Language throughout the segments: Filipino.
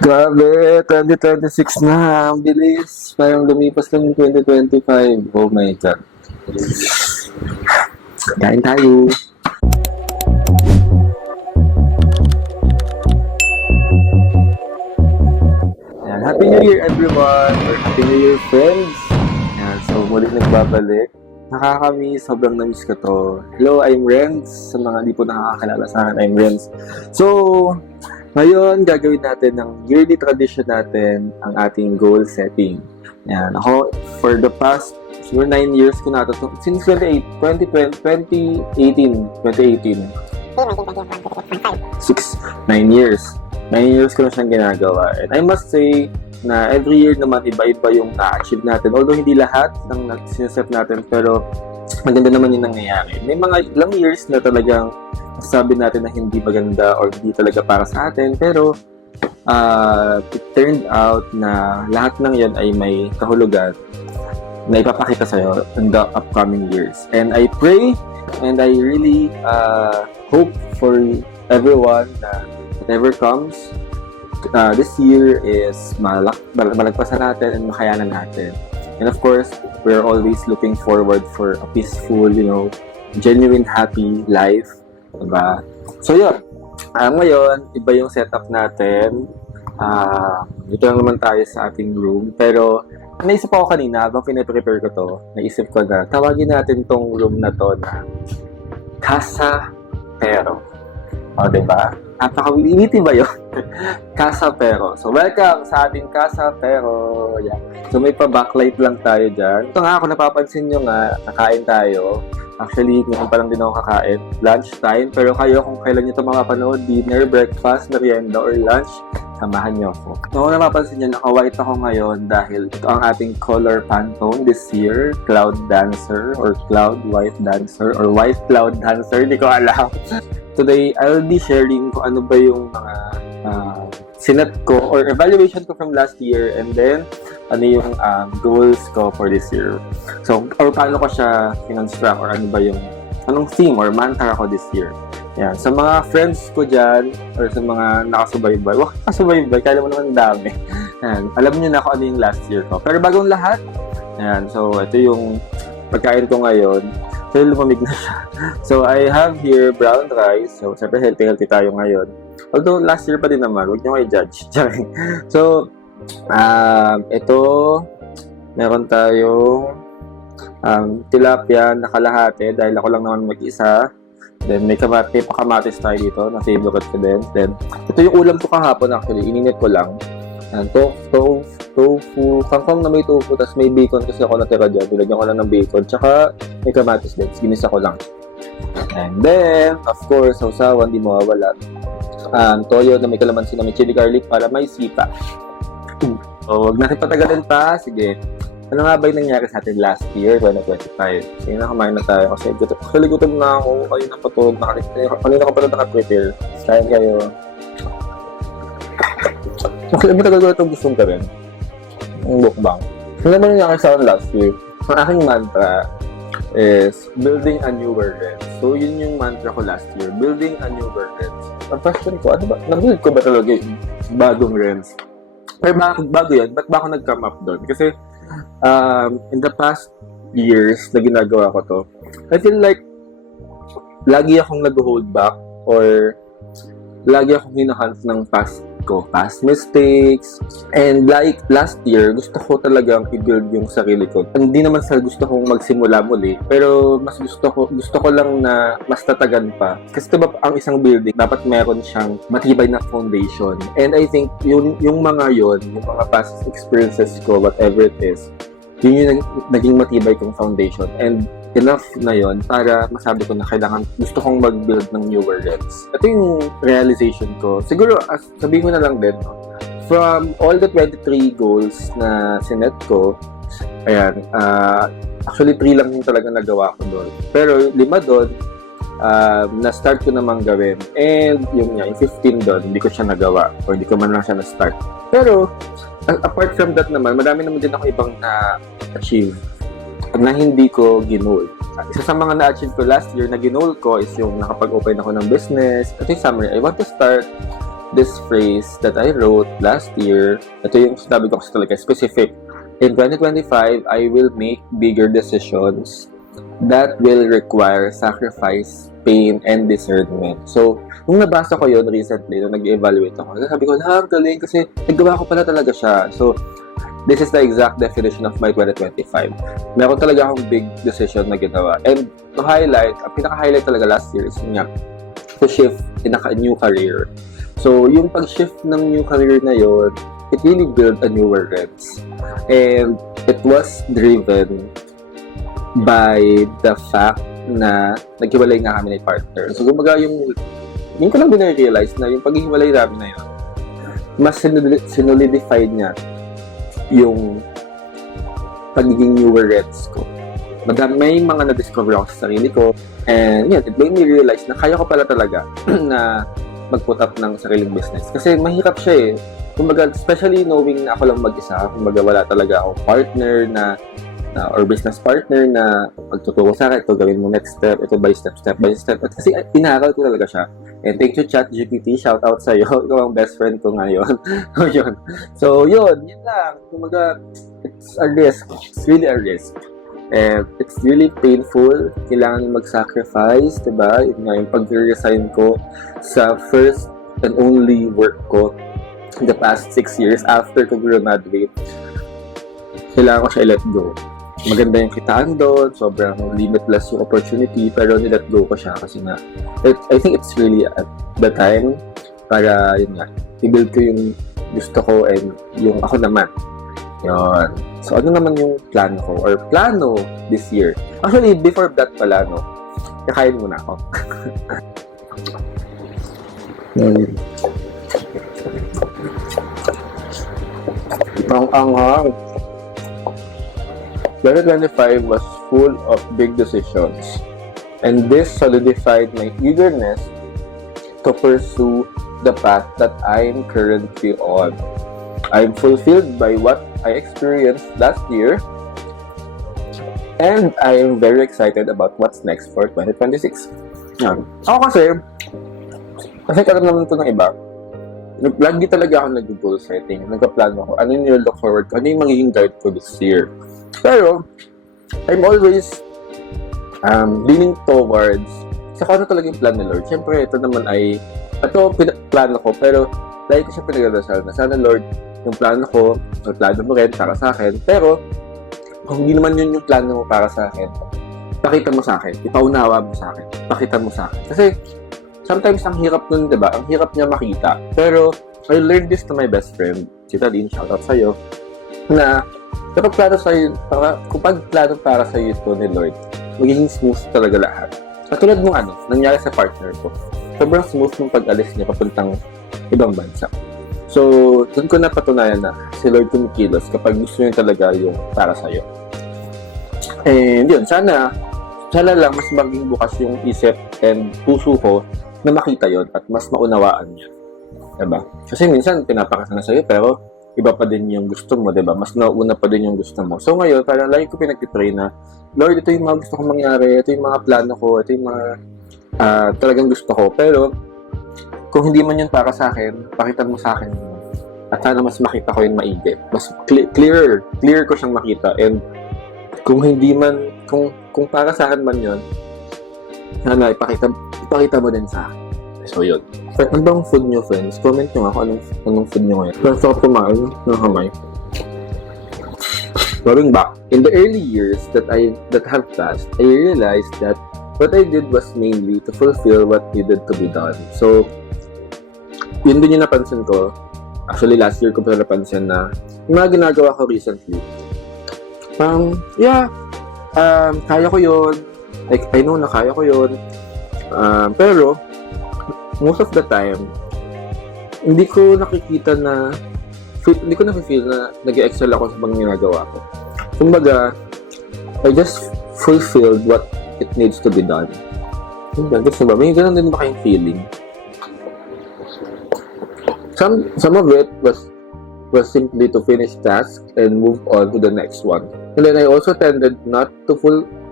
Grabe, 2026 na. Ang bilis. Parang lumipas lang yung 2025. Oh my God. Kain tayo. Ayan, Happy New Year everyone! Or Happy New Year friends! Ayan, so muli nagbabalik. Nakakamiss, sobrang namiss ko to. Hello, I'm Renz. Sa mga di po nakakakilala sa akin, I'm Renz. So, ngayon, gagawin natin ng yearly tradition natin ang ating goal setting. Yan. Ako, for the past, siguro 9 years ko na ito. Since 2018. 9 years. 9 years ko na siyang ginagawa. And I must say na every year naman iba-iba yung na-achieve natin. Although hindi lahat ng sineset natin, pero maganda naman yung nangyayari. May mga ilang years na talagang sabi natin na hindi maganda or hindi talaga para sa atin, pero it turned out na lahat ng yan ay may kahulugan na ipapakita sa'yo in the upcoming years. And I pray and I really hope for everyone na whatever comes this year is malagpasan natin and makayanan natin. And of course, we're always looking forward for a peaceful, genuine happy life. Diba? So yun, ngayon, iba yung setup natin. Dito lang naman tayo sa ating room. Pero, naisip ako kanina, habang pinaprepare ko to, naisip ko na, tawagin natin tong room na to na Casa Pero. O, diba? Napaka-witty ba yun? Casa Pero. So, welcome sa ating Casa Pero. Yeah. So, may pa-backlight lang tayo dyan. Ito nga, kung napapansin nyo nga, kakain tayo. Actually, ngayon pa lang din ako kakain. Lunch time. Pero kayo, kung kailan nyo ito makapanood, dinner, breakfast, merienda, or lunch, samahan nyo ako. So, kung napapansin nyo, naka-white ako ngayon dahil ito ang ating color Pantone this year. Cloud Dancer, or Cloud White Dancer, or White Cloud Dancer. Hindi ko alam. Today, I'll be sharing kung ano ba yung mga sinet ko or evaluation ko from last year, and then ano yung goals ko for this year. So, or paano ko siya kinonstruct, or ano ba yung anong theme or mantra ko this year. Yan. Sa mga friends ko dyan, or sa mga nakasubaybay, wag nakasubaybay, kaya mo naman dami. Yan. Alam niyo na kung ano yung last year ko. Pero bagong lahat, yan. So, ito yung pagkain ko ngayon. So, lumamig na siya. So, I have here brown rice. So, syempre healthy tayo ngayon. Although, last year pa din naman. Huwag niyo kayo judge. So, ito, meron tayong tilapia na kalahati dahil ako lang naman mag-isa. Then, may pakamatis tayo dito na favorite ko din. Then, ito yung ulam ko kahapon actually. Ininit ko lang. Tofu, kangkong na may tofu, tapos may bacon kasi ako natira dyan. Nilagyan ko lang ng bacon, tsaka may kamatis din. Ginisa ko lang. And then, of course, sausawan, di mawawala. Toyo na may kalamansi na may chili garlic para may sipa. So, huwag natin patagalin pa. Sige. Ano nga ba yung nangyari sa atin last year, 2025? Sige na, kumain na tayo. Kasi kaligutan na ako. Kanina pa to. Kanina ko pa rin nakaprepare. Kain kayo. Actually, matagal ko itong gustong ka rin. Ang mukbang. Ano naman nangyari sa akin last year? Ang aking mantra is building a newer Renz. So, yun yung mantra ko last year. Building a newer Renz. Ang question ko, ano ba? Na-build ko ba talaga yung bagong Renz? Pero bago yan, ba't ba ako nag-come up doon? Kasi, in the past years na ginagawa ko to, I feel like lagi akong nag-hold back or lagi akong hinahunt ng past mistakes. And like last year, gusto ko talagang i-build yung sarili ko. Hindi naman sa gusto kong magsimula muli, pero mas gusto ko lang na mas tatagan pa. Kasi diba ang isang building, dapat meron siyang matibay na foundation. And I think yung mga past experiences ko, whatever it is, yun yung naging matibay kong foundation. And enough na yon para masabi ko na kailangan, gusto kong mag-build ng newer Renz. Ito yung realization ko. Siguro, sabihin ko na lang din, from all the 23 goals na sinet ko, ayan, actually 3 lang yung talaga nagawa ko doon. Pero 5 doon, na-start ko namang gawin. And yung 15 doon, hindi ko siya nagawa. Or hindi ko man lang siya na-start. Pero, apart from that naman, madami naman din ako ibang na-achieve na hindi ko ginol. Isa sa mga na-achieve ko last year na ginol ko is yung nakapag-open ako ng business. Ito yung summary. I want to start this phrase that I wrote last year. Ito yung sinabi ko kasi talaga, specific. In 2025, I will make bigger decisions that will require sacrifice, pain, and discernment. So, nung nabasa ko yun recently, nung nag-evaluate ako, sabi ko, galing kasi nagawa ko pala talaga siya. So, this is the exact definition of my 2025. Meron talaga akong big decision na ginawa. And to highlight, ang pinaka-highlight talaga last year is nga, to shift in a new career. So, yung pag-shift ng new career na yun, it really built a newer Reds. And it was driven by the fact na naghiwalay nga kami ni partner. So, kumbaga yung ko lang din na-realize na yung paghihiwalay namin na yun, mas sinolidified niya yung pagiging newer Reds ko. May mga na-discover ako sa sarili ko, and yun, it made me realize na kaya ko pala talaga na mag-put up ng sariling business. Kasi mahirap siya eh. Kumbaga, especially knowing na ako lang mag-isa, kumbaga wala talaga akong partner na or business partner na magtuturo sa akin, ito gawin mo next step, ito by step. At kasi inaral ko talaga siya. And thank you, ChatGPT. Shout out sa'yo. Ikaw ang best friend ko ngayon. Yun. So, yun lang. Kumbaga, it's a risk. It's really a risk. And it's really painful. Kailangan mag-sacrifice, diba? Yun nga, yung pag-resign ko sa first and only work ko in the past 6 years after ko graduate. Kailangan ko siya i-let go. Maganda yung kitaan doon, sobrang limitless yung opportunity, pero ni-let go ko siya kasi nga, I think it's really at the time para, yun nga, i-build ko yung gusto ko and yung ako naman. Yun. So, ano naman yung plano ko or plano this year? Actually, before that pala, no, kakain muna ako. Ang anghang. 2025 was full of big decisions, and this solidified my eagerness to pursue the path that I am currently on. I'm fulfilled by what I experienced last year, and I am very excited about what's next for 2026. Yan. Ako kasi kalam naman ito ng iba, lagi talaga ako nag-goal setting, nagka-plano ko, ano yung look forward ko, ano yung magiging guide ko this year. Pero, I'm always leaning towards sa kung ano talaga yung plan ni Lord. Siyempre, ito naman ay plano ko, pero lagi ko siya pinagdadasal na sana Lord, yung plano ko, yung plano mo rin para sa akin. Pero, kung hindi naman yun yung plano mo para sa akin, pakita mo sa akin, ipaunawa mo sa akin, pakita mo sa akin. Kasi, sometimes ang hirap nun, diba? Ang hirap niya makita. Pero, I learned this to my best friend, si Tadine, shoutout sa'yo, na kapag plano para sa iyo ito ni Lord, magiging smooth talaga lahat. Katulad nung nangyari sa partner ko. Sobrang smooth nung pag-alis niya papuntang ibang bansa. So, doon ko napatunayan na si Lord kumikilos kapag gusto niya talaga yung para sa iyo. And yun, sana lang mas maging bukas yung isip and puso ko na makita yon at mas maunawaan niya. Diba? Kasi minsan pinapakasa na sa iyo pero iba pa din yung gusto mo, diba? Mas nauna pa din yung gusto mo. So ngayon, parang lagi ko pinag-pray na, Lord, ito yung mga gusto kong mangyari, ito yung mga plano ko, ito yung mga talagang gusto ko. Pero, kung hindi man yun para sa akin, pakita mo sa akin. At sana mas makita ko yung maigi. Mas clear ko siyang makita. And, kung hindi man, kung para sa akin man yun, sana ipakita mo din sa akin. So, yun. Ano bang food nyo, friends? Comment nyo nga kung anong food nyo ngayon. Pero sarap kumain ng kamay. Going back, in the early years that have passed, I realized that what I did was mainly to fulfill what needed to be done. So, yun din yung napansin ko. Actually, last year ko pa napansin na yung mga ginagawa ko recently. Kaya ko yun. Like, I know na kaya ko yun. Pero, most of the time, hindi ko nakikita na, hindi ko na-feel na nag-excel ako sa mga ginagawa ko. Kumbaga, I just fulfilled what it needs to be done. Gusto ba? May ganun din ba kayong feeling? Some of it was simply to finish tasks and move on to the next one. And then I also tended not to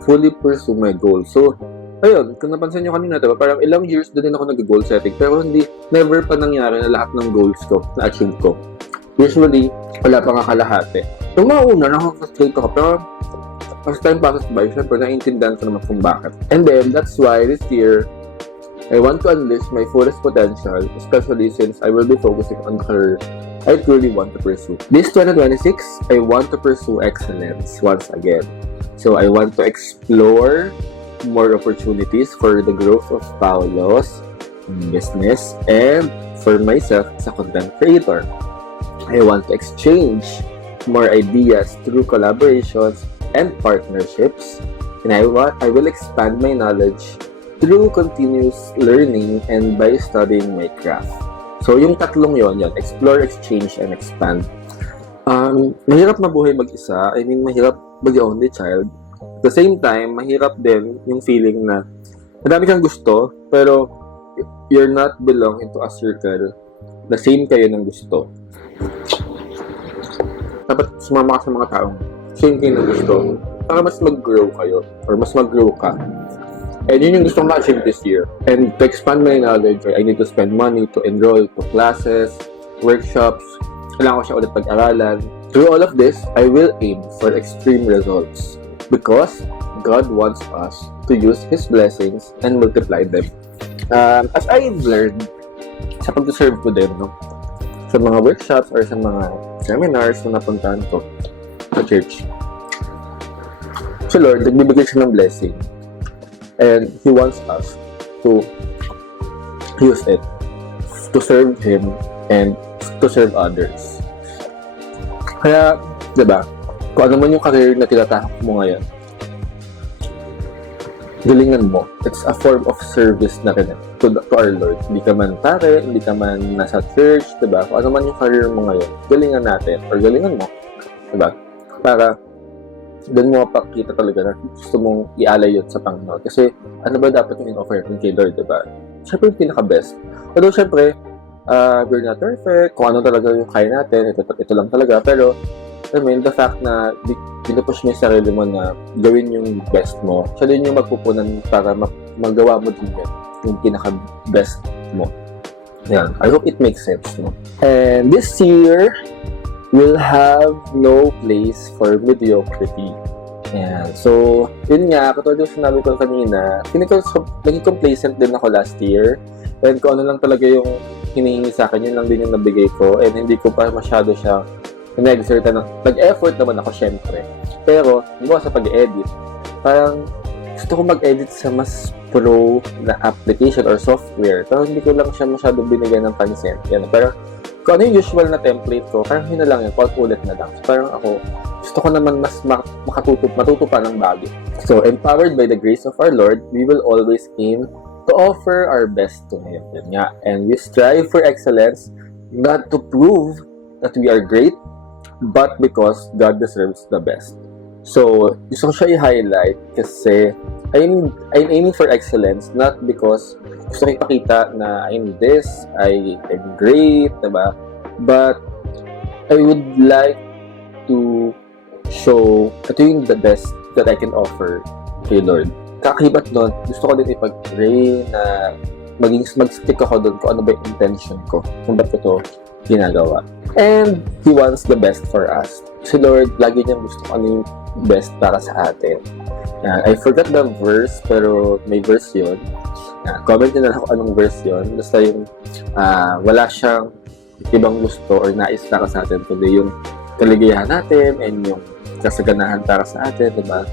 fully pursue my goals. So, ayun, kung napansin nyo kanina, diba, parang ilang years din ako nag-goal setting, pero never pa nangyari na lahat ng goals ko na-achieve ko. Usually, wala pa nga kalahati. Yung mga una, nakaka-frustrate ako, pero as time passes by, syempre, naiintindihan ko naman kung bakit. And then, that's why this year, I want to unleash my fullest potential, especially since I will be focusing on the career I truly want to pursue. This 2026, I want to pursue excellence once again. So, I want to explore more opportunities for the growth of Paulo's business and for myself as a content creator. I want to exchange more ideas through collaborations and partnerships, and I will expand my knowledge through continuous learning and by studying my craft. So, yung tatlong yon, explore, exchange, and expand. Mahirap mabuhay mag-isa. I mean, mahirap mag-only child. At the same time, mahirap din yung feeling na madami kang gusto, pero you're not belong into a circle. The same kayo ng gusto. Dapat sumama ka sa mga taong same kayo ng gusto para mas mag-grow kayo or mas mag-grow ka. And yun yung gusto kong ma-achieve this year. And to expand my knowledge, I need to spend money to enroll to classes, workshops, kailangan ko siya ulit pag-aralan. Through all of this, I will aim for extreme results because God wants us to use His blessings and multiply them. As I've learned sa pag-serve ko din, no? Sa mga workshops or sa mga seminars na napuntahan ko sa church, so Lord, nagbibigay siya ng blessing. And He wants us to use it to serve Him and to serve others. Kaya, diba, kung ano man yung career na tinatahak mo ngayon, galingan mo. It's a form of service na rin to our Lord. Hindi ka man pare, hindi ka man nasa church, diba? Kung ano man yung career mo ngayon, galingan natin or galingan mo. Diba? Para doon mo mapakita talaga na gusto mong ialay yun sa Panginoon. Kasi ano ba dapat yung in-offer natin kay Lord, diba? Siyempre yung pinaka-best. Although siyempre, we're not perfect, kung ano talaga yung kaya natin, ito lang talaga. Pero, I mean, the fact na pinupush mo yung sarili mo na gawin yung best mo, siya din yung magpupunan para magawa mo din yun, yung pinaka-best mo. Yan. I hope it makes sense, no? And this year, will have no place for mediocrity. Ayan. So, yun nga, katulad yung sinabi ko kanina, naging complacent din ako last year. And kung ano lang talaga yung hinihingi sa akin, yun lang din yung nabigay ko. And hindi ko pa masyado siya nag-exert nag-effort naman ako, syempre. Pero, hindi sa pag-edit, parang gusto ko mag-edit sa mas pro na application or software. Pero hindi ko lang siya masyado binigyan ng pansin. Yan. Pero, kung ano yung usual na template ko, parang yun na lang yun, paulit na lang. So, parang ako, gusto ko naman mas matuto pa ng bago. So, empowered by the grace of our Lord, we will always aim to offer our best to Him. Yan nga. And we strive for excellence, not to prove that we are great, but because God deserves the best. So, gusto ko siya i-highlight kasi I'm aiming for excellence, not because gusto ko ipakita na I'm this, I'm great, diba? But I would like to show ito yung the best that I can offer kay Lord. Kakahibat nun, gusto ko din ipag-pray na mag-stick ako doon kung ano ba yung intention ko, kung ba't ko to ginagawa. And He wants the best for us. Si Lord, lagi niyang gusto ko ano yung best para sa atin. I forgot the verse, pero may verse yun. Comment nyo na lang kung anong verse yun. Basta yung wala siyang ibang gusto or nais para sa atin, kundi yung kaligayahan natin and yung kasaganahan para sa atin, diba?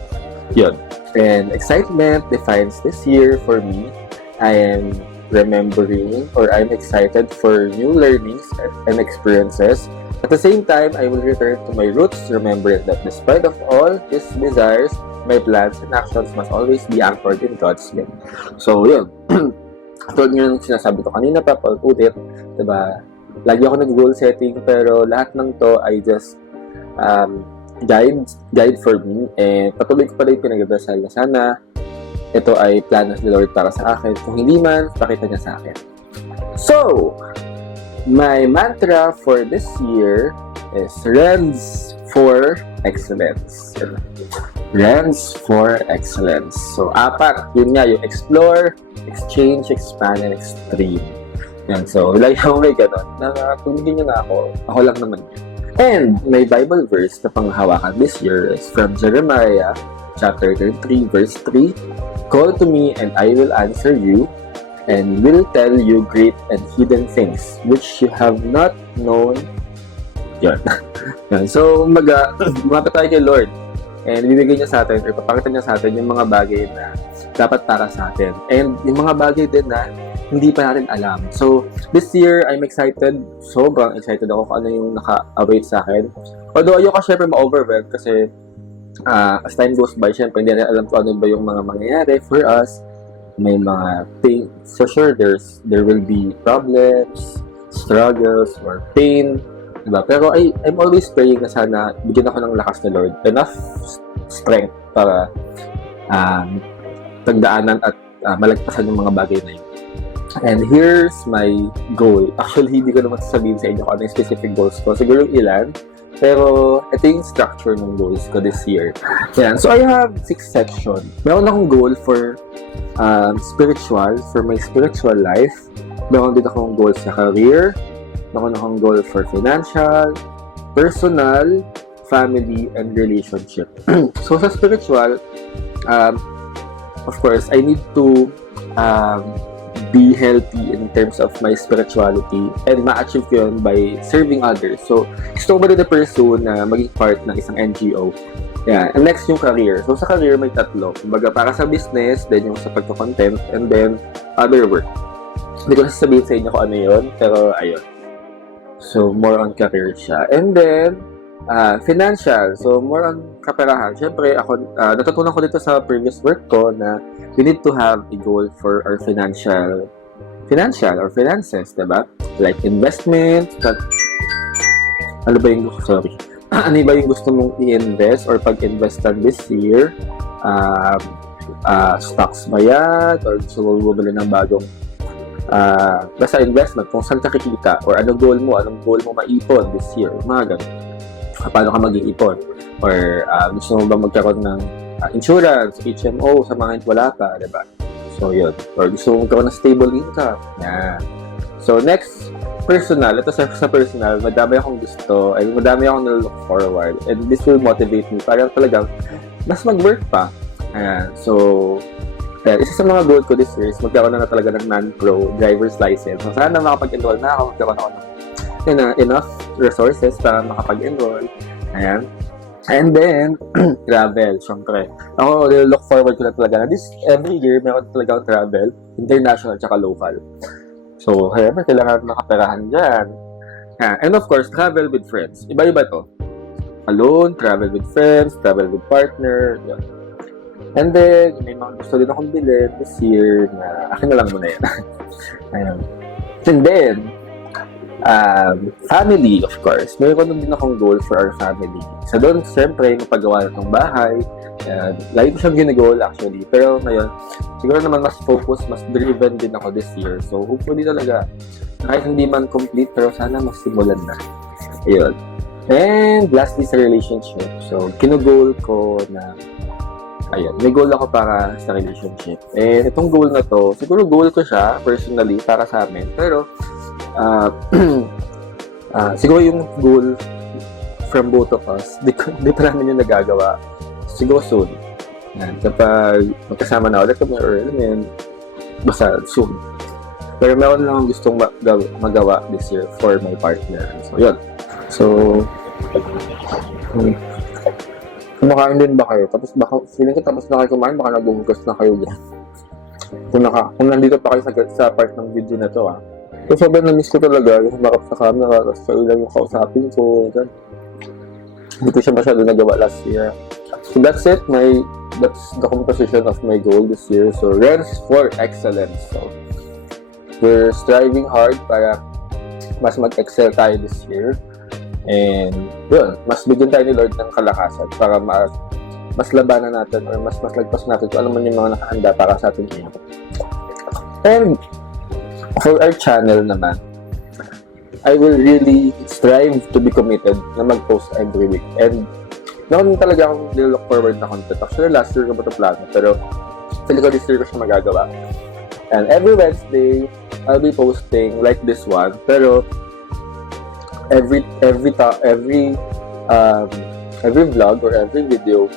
Yun. And excitement defines this year for me. I am remembering or I'm excited for new learnings and experiences. At the same time, I will return to my roots, remembering that despite of all His desires, my plans and actions must always be anchored in God's will. So, yun. Tulad nga yung sinasabi ko kanina pa, paulit, diba? Lagi ako nag-goal setting, pero lahat ng to ay just guide for me. And patuloy ko pa rin pinagdadasal na sana ito ay plano ni Lord para sa akin. Kung hindi man, pakita niya sa akin. So, my mantra for this year is Reds for Excellence. Rents for excellence. So, 4. Yun nga, yung explore, exchange, expand, and extreme. Yan. So, like ako may ganun. Kung hindi nyo na ako lang naman yun. And my Bible verse na panghawakan this year is from Jeremiah chapter 33, verse 3. Call to me and I will answer you and will tell you great and hidden things which you have not known. Yan. Yan. So, lumapit tayo kay Lord. And bibigay niya sa atin, or papakita niya sa atin yung mga bagay na dapat para sa atin. And yung mga bagay din na hindi pa natin alam. So, this year, I'm excited. Sobrang excited ako kung ano yung naka-await sa akin. Although, ayoko syempre ma-overwhelm kasi as time goes by, syempre, hindi natin alam kung ano ba yung mga mangyayari for us. May mga things. So, sure, there will be problems, struggles, or pain. Diba? Pero I'm always praying na sana bigyan ako ng lakas ni Lord. Enough strength para pagdaanan at malagpasan yung mga bagay na yun. And here's my goal. Actually, hindi ko naman sasabihin sa inyo kung ano yung specific goals ko. Siguro ilan. Pero ito yung structure ng goals ko this year. Yan. So I have 6 sections. Meron akong goal for spiritual, for my spiritual life. Meron din akong goal sa career. Meron akong goal for financial, personal, family, and relationship. So sa spiritual, of course, I need to be healthy in terms of my spirituality and ma-achieve ko yun by serving others. So, gusto ko ba rin na-pursue na maging part ng isang NGO? Yeah. And next, yung career. So, sa career, may 3. Kumbaga, para sa business, then yung sa pagka-content, and then other work. Hindi ko sasabihin sa inyo kung ano yun, pero ayun. So, more on career siya. And then, financial. So, more on kaperahan. Siyempre, ako, natutunan ko dito sa previous work ko na we need to have a goal for our financial or finances, diba? Like investment, ano ba yung gusto mong i-invest or pag-investan this year? Stocks ba yan? Or gusto mo bumili ng bagong basta investment, kung saan ka kikita or anong goal mo maipon this year, mga ganun. Paano ka mag-iipon? Or gusto mo ba magkaroon ng insurance, HMO sa mga wala pa, diba? So, yun. Or gusto mo magkaroon ng stable income. Yan. So, next, personal. Ito sa personal, madami akong gusto, ay madami akong nalook forward. And this will motivate me para talagang mas mag-work pa. Ayan. So, isa sa mga goal ko this year is magkaroon na talaga ng non-pro driver's license. So, sana makapag-enroll na ako, magkaroon ako ng enough resources para makapag-enroll. Ayan. And then, travel, syempre. Ako, look forward ko na talaga na every year, meron talaga akong travel, international at local. So, syempre, kailangan makaperahan dyan. And of course, travel with friends. Iba-iba to. Alone, travel with friends, travel with partner, yan. And then, may mga gusto din akong bilhin this year na akin na lang muna yan. Ayan. And then, family, of course. Mayroon din akong goal for our family. So doon, siyempre, mapagawa na ng bahay. Lagi ko siyang gina-goal actually. Pero ngayon, siguro naman mas focus, mas driven din ako this year. So hopefully talaga, kahit hindi man complete, pero sana mas simulan na. Ayun. And lastly, sa relationship. So, kino-goal ko na ayun, may goal ako para sa relationship. And itong goal na to, siguro goal ko siya personally para sa amin. Pero, siguro yung goal from both of us, di pa namin yung nagagawa. Siguro soon. Yan, kapag magkasama na ulit kami or basta soon. Pero meron lang akong gustong magawa this year for my partner. So, yun. So, kumakain din ba kayo? Tapos baka, feeling ko tapos na kayo kumain, baka naguhugas na kayo dyan. Kung nandito pa kayo sa part ng video na to, So, sobrang na-miss ko talaga yung humarap sa camera, tapos sa ilang yung kausapin ko. Hindi ko siya masyado nagawa last year. So, that's it. That's the composition of my goal this year. So, Rents for Excellence. So, we're striving hard para mas mag-excel tayo this year. And yun, mas bigyan tayo ni Lord ng kalakasan para mas labanan natin or mas lagpas natin kung ano man yung mga nakahanda para sa ating ngayon. And for our channel naman, I will really strive to be committed na mag-post every week. And Meron talaga akong look forward na content. Actually, last year ko ba ito plano, pero feel ko this year ko siya magagawa. And every Wednesday, I'll be posting like this one, pero every vlog or every video,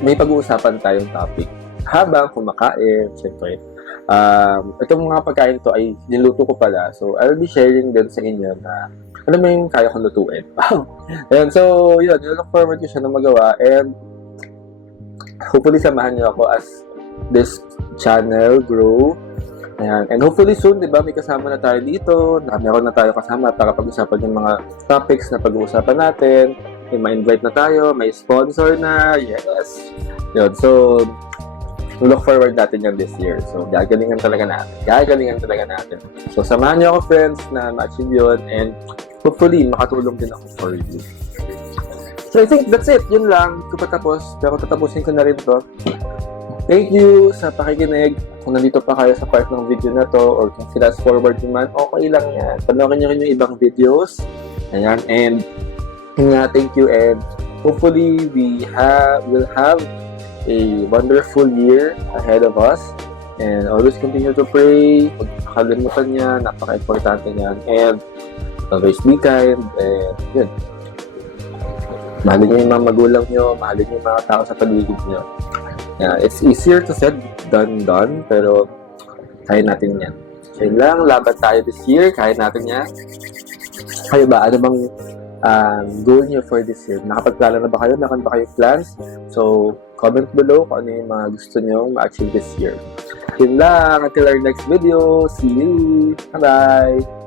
may pag-uusapan tayong topic. Habang kumakain, syempre, itong mga pagkain to ay niluto ko pala. So, I'll be sharing din sa inyo na ano mo yung kaya kong lutuin. Ayan, so, yun, look forward ko siya na magawa. And, hopefully, samahan niyo ako as this channel grow. Ayan, and hopefully soon, di ba, may kasama na tayo dito. Meron na tayo kasama para pag-usapan yung mga topics na pag-uusapan natin. May invite na tayo, may sponsor na. Yes. Yun, so, look forward natin yan this year. So, gagalingan talaga natin. So, samahan niyo ako, friends, na ma-achieve yun. And, hopefully, makatulong din ako for you. So, I think that's it. Yun lang. Ito patapos. Pero tatapusin ko na rin to. Thank you sa pakikinig. Kung nandito pa kayo sa part ng video na to or kung fast forward naman, okay lang yan. Panoorin nyo rin yung ibang videos. Ayan. And, thank you. And, hopefully, we'll have a wonderful year ahead of us. And always continue to pray. Huwag nakalimutan niya. Napaka-importante niyan. And, always be kind. And, yun. Mahalin niyo yung mga magulang niyo. Mahalin niyo yung mga tao sa paligid niyo. Yeah, it's easier to said than done. Pero, kaya natin yan. So, yun lang. Laban tayo this year. Kaya natin yan. Kayo ba? Ano bang goal niyo for this year? Nakapagplano na ba kayo? Meron ba kayong plans? So, comment below kung ano yung mga gusto niyo ma-achieve this year. Yun lang. Until our next video. See you. Bye-bye.